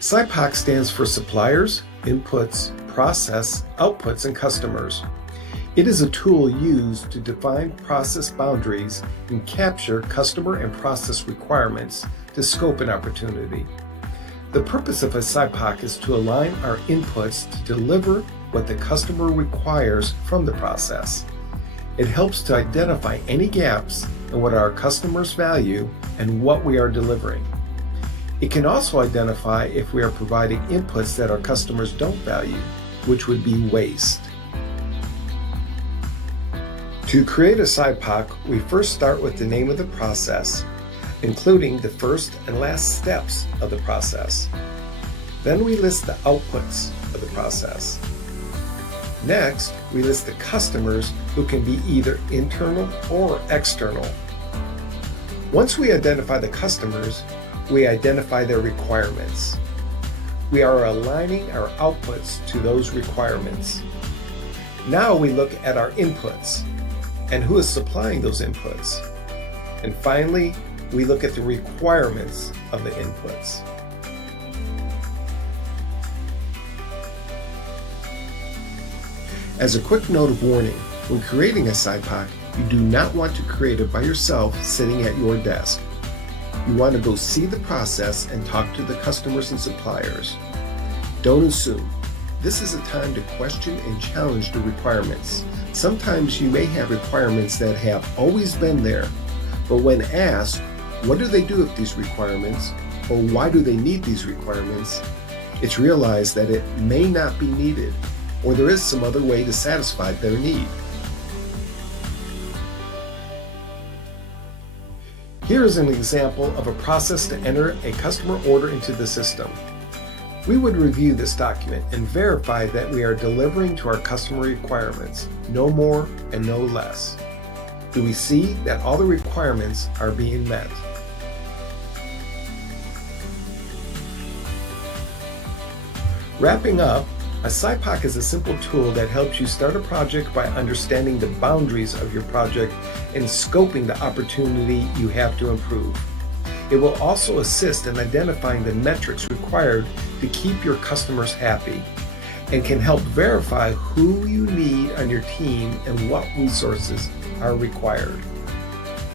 Sipoc stands for Suppliers, Inputs, Process, Outputs, and Customers. It is a tool used to define process boundaries and capture customer and process requirements to scope an opportunity. The purpose of a Sipoc is to align our inputs to deliver what the customer requires from the process. It helps to identify any gaps in what our customers value and what we are delivering. It can also identify if we are providing inputs that our customers don't value, which would be waste. To create a Sipoc, we first start with the name of the process, including the first and last steps of the process. Then we list the outputs of the process. Next, we list the customers who can be either internal or external. Once we identify the customers, we identify their requirements. We are aligning our outputs to those requirements. Now we look at our inputs and who is supplying those inputs. And finally, we look at the requirements of the inputs. As a quick note of warning, when creating a Sipoc, you do not want to create it by yourself sitting at your desk. You want to go see the process and talk to the customers and suppliers. Don't assume. This is a time to question and challenge the requirements. Sometimes you may have requirements that have always been there, but when asked, what do they do with these requirements, or why do they need these requirements, it's realized that it may not be needed, or there is some other way to satisfy their need. Here is an example of a process to enter a customer order into the system. We would review this document and verify that we are delivering to our customer requirements, no more and no less. Do we see that all the requirements are being met? Wrapping up, a Sipoc is a simple tool that helps you start a project by understanding the boundaries of your project and scoping the opportunity you have to improve. It will also assist in identifying the metrics required to keep your customers happy and can help verify who you need on your team and what resources are required.